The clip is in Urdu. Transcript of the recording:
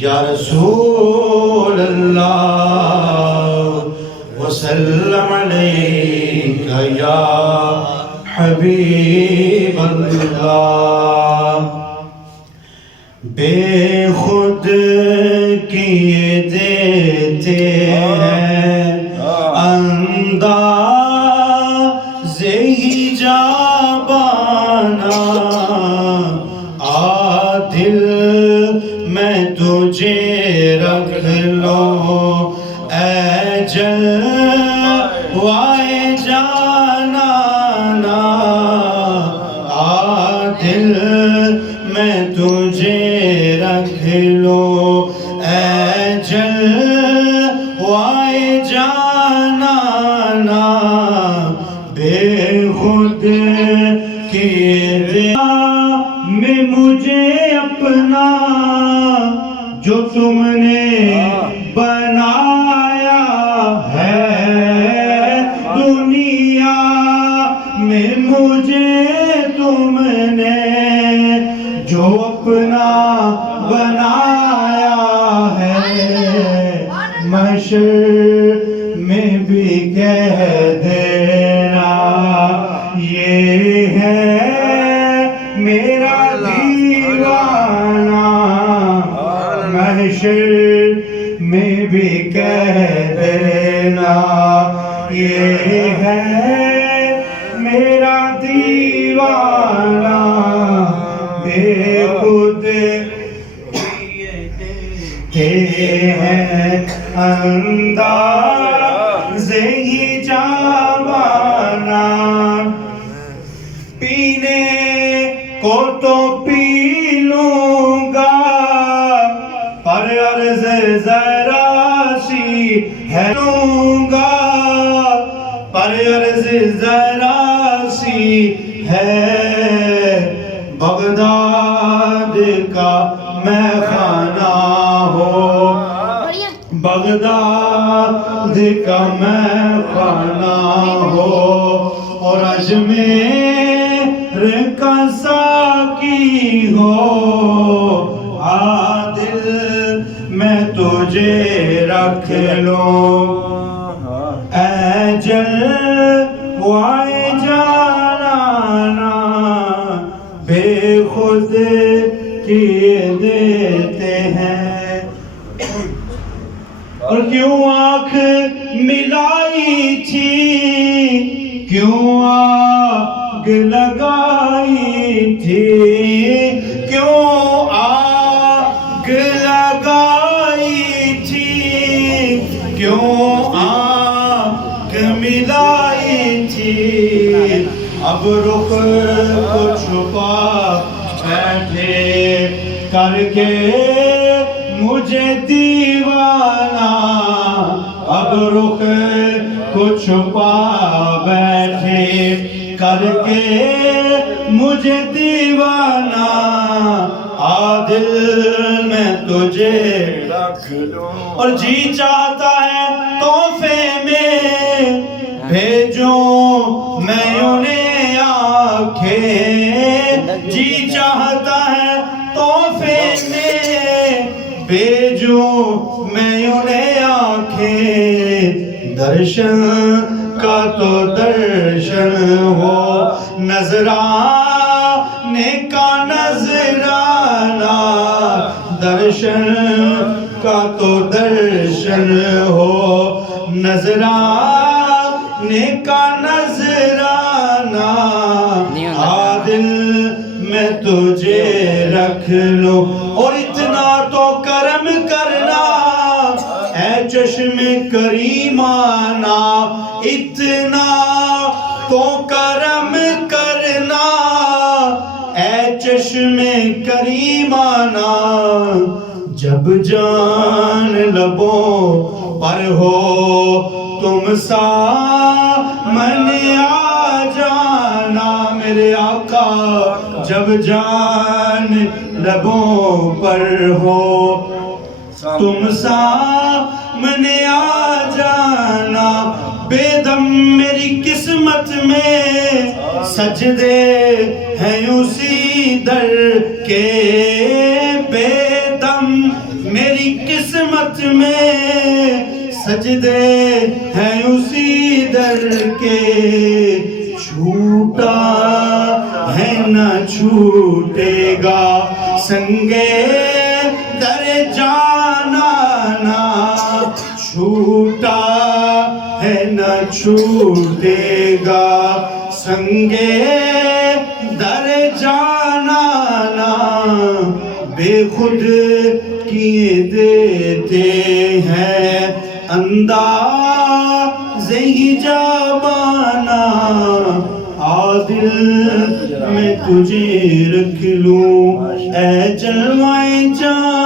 یا رسول اللہ وسلم علیک یا حبیب اللہ. بے خود کیے دیتے ہیں انداز ہی جابانا، عادل میں تجھے رکھ لو اے جلوائے جانانا، عادل میں تجھے رکھ لو اے جلوائے جانانا. بے خود کیے میں مجھے اپنا جو تم نے بنایا ہے، دنیا میں مجھے تم نے جو اپنا بنایا ہے، محشر میں بھی کہہ دینا یہ ہے میرا دیوانہ، محشر میں بھی کہہ دینا یہ ہے میرا دیوانہ. بے خود دیتے ہیں انداز ہی جاوانا، پینے کو تو پی لوں گا پر عرض ذرا سی ہے، لوں گا پر عرض ذرا سی ہے، بغداد کا میں خانہ ہو، بغداد کا میں خانہ ہو، اور اجمیر کا ساقی ہو، عادل میں تجھے رکھ لوں اے جلوائے جانانا. بے خود کیے دیتے ہیں. اور کیوں آنکھ ملائی تھی، کیوں آگ لگائی تھی، کیوں آگ لگائی تھی، کیوں آگ ملائی تھی. اب رخ کو چھپا بیٹھے کر کے مجھے دیوانہ، اب رخ کو چھپا بیٹھے کر کے مجھے دیوانہ، عادل میں تجھے رکھ لوں. اور جی چاہتا ہے تحفے میں بھیجوں میں انہیں آنکھیں، جی چاہتا ہے تحفے میں بھیجوں میں انہیں آنکھیں، درشن کا تو درشن ہو، نذرانے کا نذرانہ، درشن کا تو درشن ہو، نذرانے کا نذرانہ. عادل میں تجھے رکھ لو، اور اتنا تو کرم کرنا اے چشم کریمانہ، اتنا تو کرم کرنا اے چشم کریمانہ. جب جان لبوں پر ہو تم سامنے آ جانا میرے آقا، جب جان لبوں پر ہو تم سامنے میں نے آ جانا بے دم میری قسمت میں سجدے ہیں اسی در کے بے دم میری قسمت میں سجدے ہیں اسی در کے چھوٹا ہے نہ چھوٹے گا سنگے در جانانا چھوٹا ہے نہ چھوٹے گا سنگے در جانانا بے خود کیے دیتے ہیں انداز ہی جابانا عادل میں تجھے رکھ لوں اے جلوائے جان